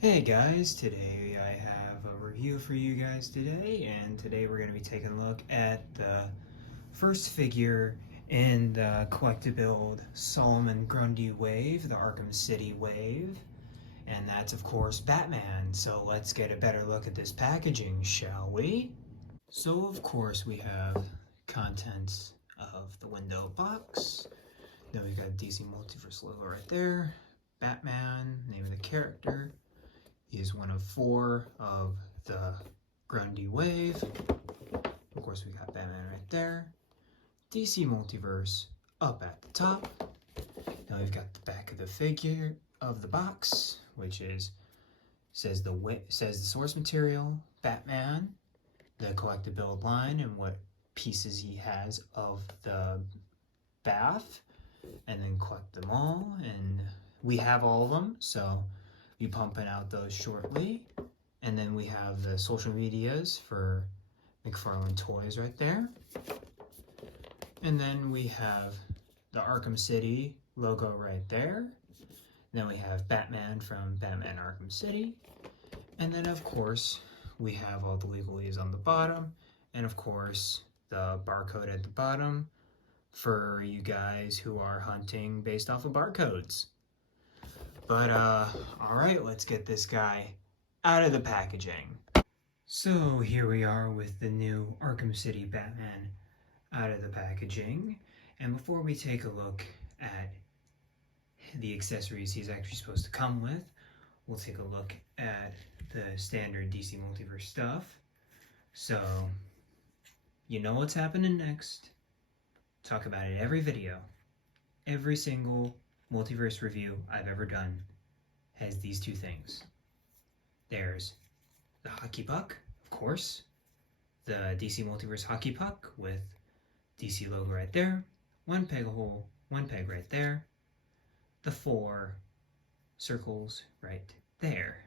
Hey guys, today I have a review for you guys today, and today we're going to be taking a look at the first figure in the collectible Solomon Grundy wave, the Arkham City wave, and that's of course Batman. So let's get a better look at this packaging, shall we? So of course we have contents of the window box. Then we've got DC Multiverse logo right there, Batman, name of the character. He is one of 4 of the Grundy wave. Of course, we got Batman right there. DC Multiverse up at the top. Now we've got the back of the figure of the box, which says the source material, Batman, the collector build line, and what pieces he has of the bath, and then collect them all. And we have all of them, so be pumping out those shortly. And then we have the social medias for McFarlane Toys right there. And then we have the Arkham City logo right there. Then we have Batman from Batman Arkham City. And then of course we have all the legalese on the bottom, and of course the barcode at the bottom for you guys who are hunting based off of barcodes. But alright, let's get this guy out of the packaging. So here we are with the new Arkham City Batman out of the packaging. And before we take a look at the accessories he's actually supposed to come with, we'll take a look at the standard DC Multiverse stuff. So, you know what's happening next. Talk about it every video. Every single Multiverse review I've ever done has these 2 things. There's the hockey puck, of course, the DC Multiverse hockey puck with DC logo right there, 1 peg hole, 1 peg right there, the 4 circles right there.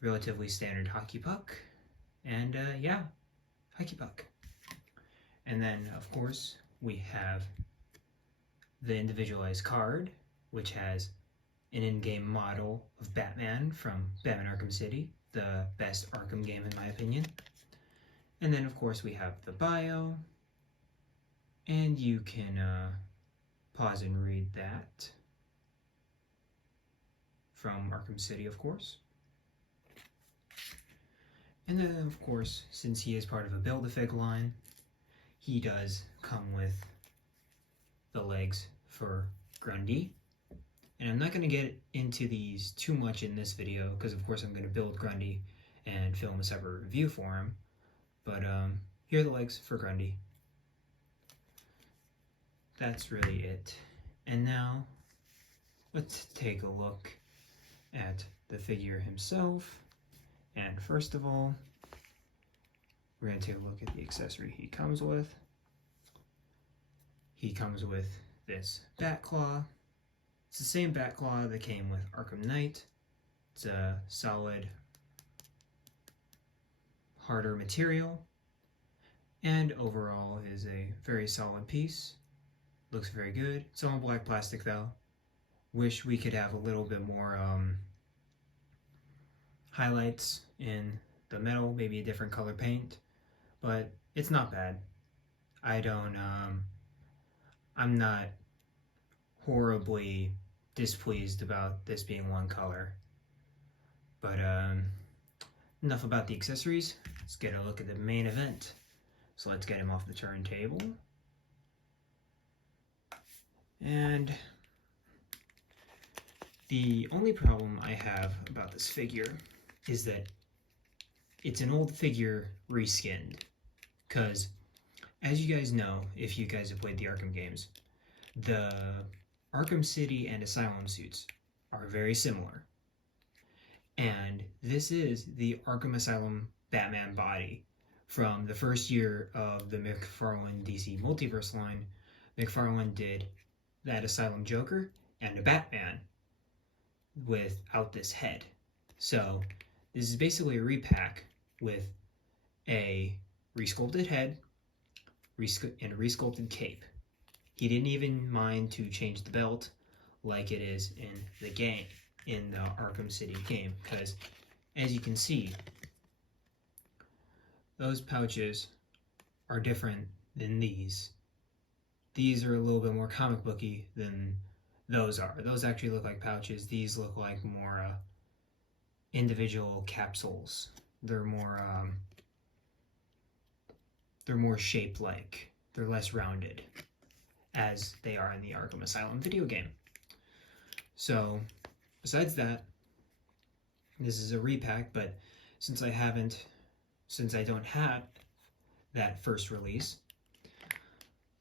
Relatively standard hockey puck, and yeah, hockey puck. And then, of course, we have the individualized card, which has an in-game model of Batman from Batman Arkham City, the best Arkham game in my opinion. And then of course we have the bio, and you can pause and read that from Arkham City, of course. And then of course, since he is part of a Build-A-Fig line, he does come with the legs for Grundy. And I'm not going to get into these too much in this video, because of course I'm going to build Grundy and film a separate review for him. But here are the legs for Grundy. That's really it. And now, let's take a look at the figure himself. And first of all, we're going to take a look at the accessory he comes with. He comes with this bat claw. It's the same bat claw that came with Arkham Knight. It's a solid, harder material, and overall is a very solid piece. Looks very good. It's all black plastic though. Wish we could have a little bit more highlights in the metal, maybe a different color paint, but it's not bad. I'm not horribly displeased about this being one color. But enough about the accessories. Let's get a look at the main event. So let's get him off the turntable. And the only problem I have about this figure is that it's an old figure reskinned. Because, as you guys know, if you guys have played the Arkham games, the Arkham City and Asylum suits are very similar. And this is the Arkham Asylum Batman body from the first year of the McFarlane DC Multiverse line. McFarlane did that Asylum Joker and a Batman without this head. So this is basically a repack with a resculpted head and a resculpted cape. He didn't even mind to change the belt like it is in the game. in the Arkham City game, because as you can see, those pouches are different than these. These are a little bit more comic booky than those are. Those actually look like pouches. These look like more individual capsules. They're more shaped like. They're less rounded, as they are in the Arkham Asylum video game. So, besides that, this is a repack, but since I don't have that first release,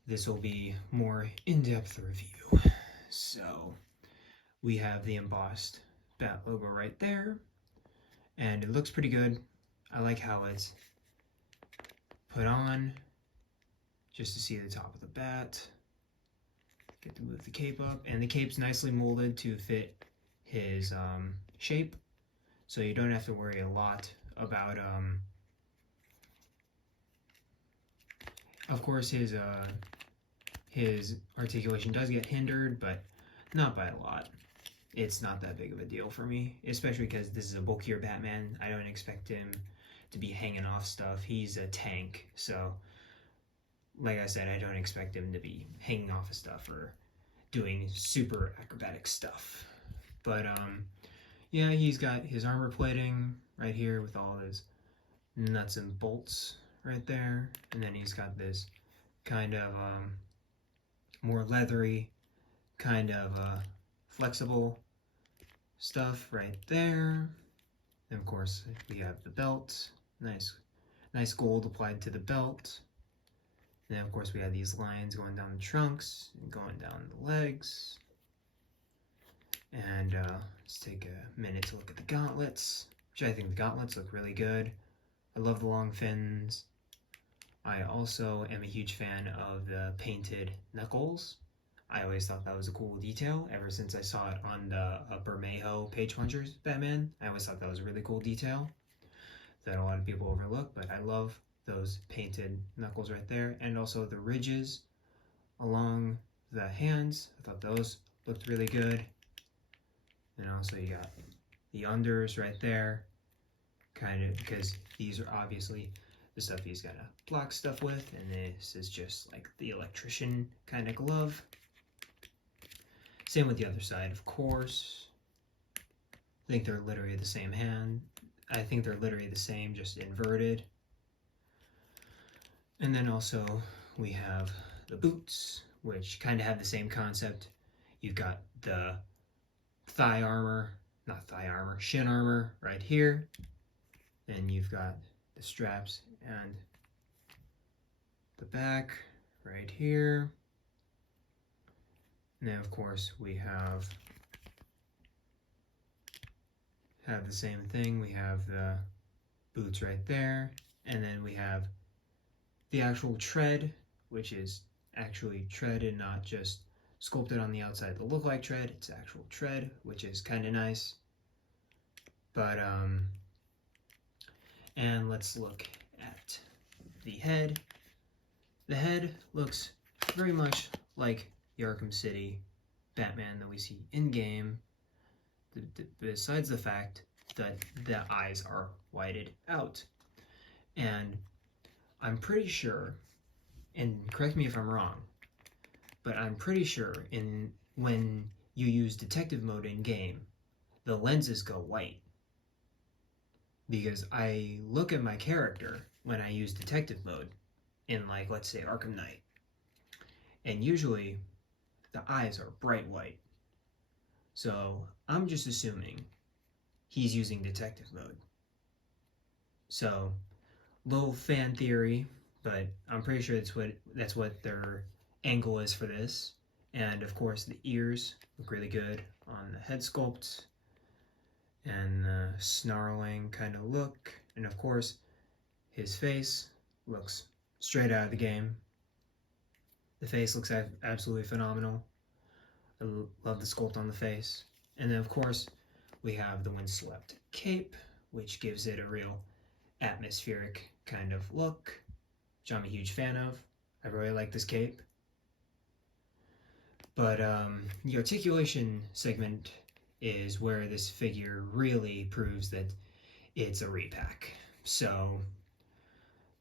this will be more in-depth review. So, we have the embossed bat logo right there, and it looks pretty good. I like how it's put on, just to see the top of the bat. Get to move the cape up, and the cape's nicely molded to fit his shape, so you don't have to worry a lot about of course his articulation does get hindered, but not by a lot. It's not that big of a deal for me, especially because this is a bulkier Batman. I don't expect him to be hanging off stuff. He's a tank, so like I said, I don't expect him to be hanging off of stuff or doing super acrobatic stuff. But yeah, he's got his armor plating right here with all his nuts and bolts right there, and then he's got this kind of more leathery, kind of flexible stuff right there. And of course, we have the belt, nice gold applied to the belt. And then of course we have these lines going down the trunks and going down the legs. And let's take a minute to look at the gauntlets, which I think the gauntlets look really good. I love the long fins. I also am a huge fan of the painted knuckles. I always thought that was a cool detail ever since I saw it on the Bermejo Page Punchers Batman. I always thought that was a really cool detail that a lot of people overlook, but I love those painted knuckles right there, and also the ridges along the hands. I thought those looked really good. And also you got the unders right there, kind of, because these are obviously the stuff he's got to block stuff with, and this is just like the electrician kind of glove. Same with the other side, of course. I think they're literally the same hand. I think they're literally the same, just inverted. And then also we have the boots, which kind of have the same concept. You've got the shin armor right here. And you've got the straps and the back right here. And then of course we have the same thing. We have the boots right there, and then we have the actual tread, which is actually tread and not just sculpted on the outside to look like tread. It's actual tread, which is kind of nice. But and let's look at the head. The head looks very much like the Arkham City Batman that we see in game, besides the fact that the eyes are whited out. And I'm pretty sure, and correct me if I'm wrong, but I'm pretty sure when you use detective mode in game, the lenses go white. Because I look at my character when I use detective mode in, like, let's say Arkham Knight, and usually the eyes are bright white. So I'm just assuming he's using detective mode. So, little fan theory, but I'm pretty sure that's what their angle is for this. And of course the ears look really good on the head sculpt and the snarling kind of look. And of course his face looks straight out of the game. The face looks absolutely phenomenal. I love the sculpt on the face. And then of course we have the windswept cape, which gives it a real atmospheric kind of look, which I'm a huge fan of. I really like this cape. But the articulation segment is where this figure really proves that it's a repack. So,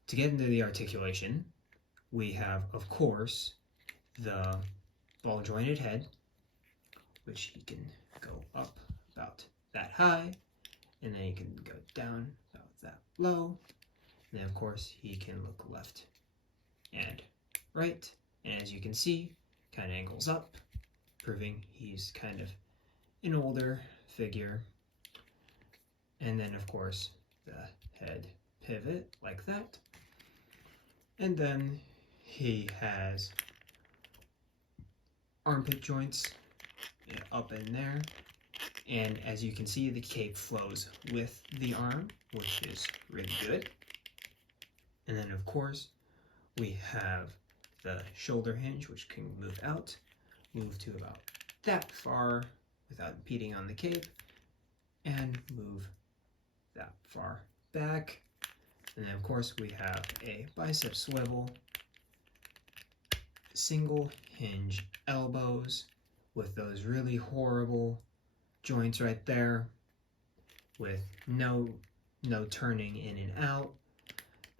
to get into the articulation, we have, of course, the ball jointed head, which he can go up about that high, and then he can go down about that low. And then, of course, he can look left and right. And as you can see, kind of angles up, proving he's kind of an older figure. And then, of course, the head pivot like that. And then he has armpit joints up in there. And as you can see, the cape flows with the arm, which is really good. And then, of course, we have the shoulder hinge, which can move out, move to about that far without impeding on the cape, and move that far back. And then, of course, we have a bicep swivel, single hinge elbows with those really horrible joints right there, with no turning in and out,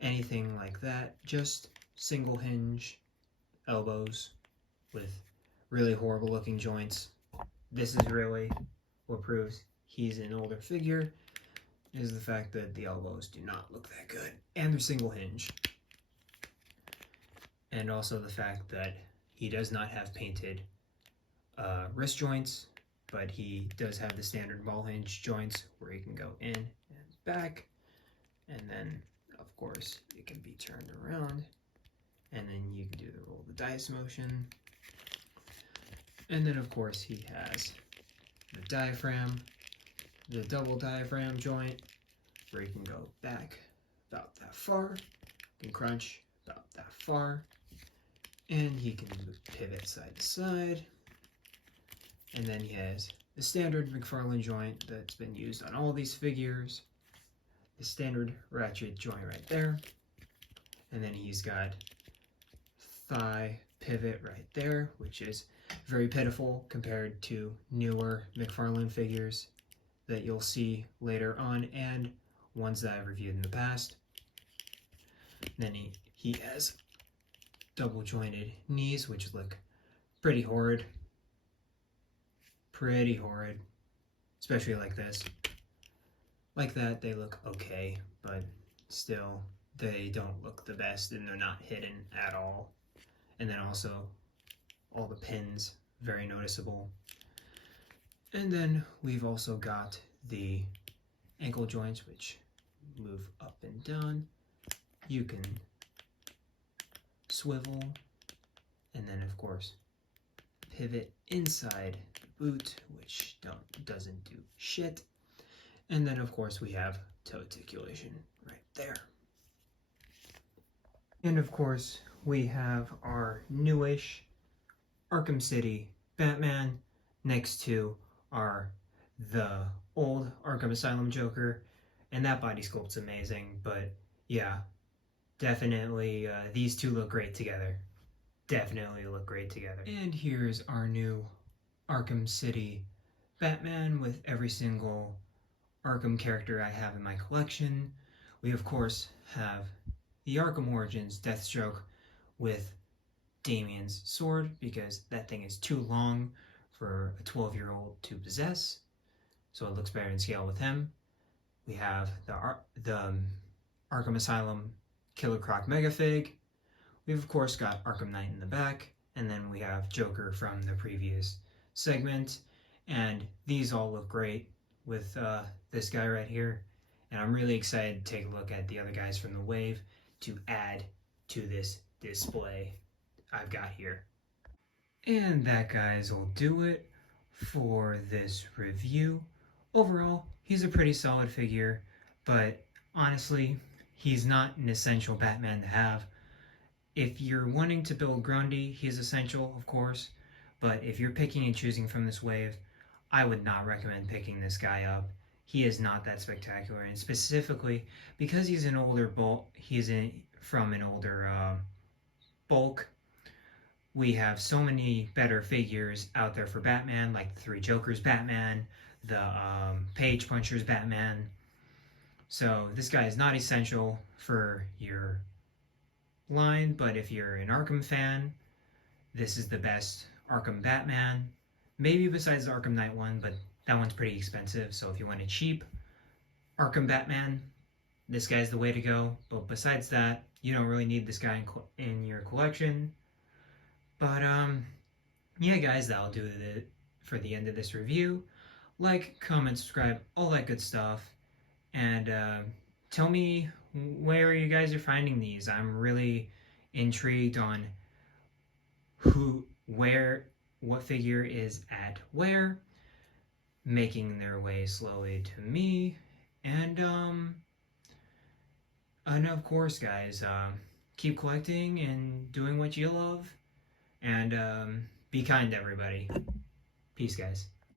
anything like that. Just single hinge elbows with really horrible looking joints. This is really what proves he's an older figure, is the fact that the elbows do not look that good, and they're single hinge. And also the fact that he does not have painted wrist joints, but he does have the standard ball hinge joints where he can go in and back, and then of course it can be turned around, and then you can do the roll the dice motion. And then of course he has the diaphragm, the double diaphragm joint, where he can go back about that far, can crunch about that far, and he can pivot side to side. And then he has the standard McFarlane joint that's been used on all these figures, the standard ratchet joint right there, and then he's got thigh pivot right there, which is very pitiful compared to newer McFarlane figures that you'll see later on and ones that I've reviewed in the past. Then he has double jointed knees, which look pretty horrid, especially like this. Like that, they look okay, but still, they don't look the best, and they're not hidden at all. And then also, all the pins, very noticeable. And then we've also got the ankle joints, which move up and down. You can swivel, and then of course pivot inside the boot, which doesn't do shit. And then of course we have toe articulation right there. And of course we have our newish Arkham City Batman next to the old Arkham Asylum Joker, and that body sculpt's amazing. But yeah, definitely these two look great together. Definitely look great together. And here's our new Arkham City Batman with every single Arkham character I have in my collection. We of course have the Arkham Origins Deathstroke with Damian's sword, because that thing is too long for a 12-year-old to possess, so it looks better in scale with him. We have the Arkham Asylum Killer Croc Megafig. We've of course got Arkham Knight in the back, and then we have Joker from the previous segment, and these all look great with this guy right here, and I'm really excited to take a look at the other guys from the wave to add to this display I've got here. And that, guys, will do it for this review. Overall, he's a pretty solid figure, but honestly, he's not an essential Batman to have. If you're wanting to build Grundy, he's essential, of course, but if you're picking and choosing from this wave, I would not recommend picking this guy up. He is not that spectacular, and specifically because he's an older bulk, from an older bulk. We have so many better figures out there for Batman, like the Three Jokers Batman, the Page Puncher's Batman. So this guy is not essential for your line, but if you're an Arkham fan, this is the best Arkham Batman. Maybe besides the Arkham Knight one, but that one's pretty expensive. So if you want a cheap Arkham Batman, this guy's the way to go. But besides that, you don't really need this guy in your collection. But yeah, guys, that'll do it for the end of this review. Like, comment, subscribe, all that good stuff, and tell me where you guys are finding these. I'm really intrigued on what figure is at where, making their way slowly to me, and of course, guys, keep collecting and doing what you love, and be kind to everybody. Peace, guys.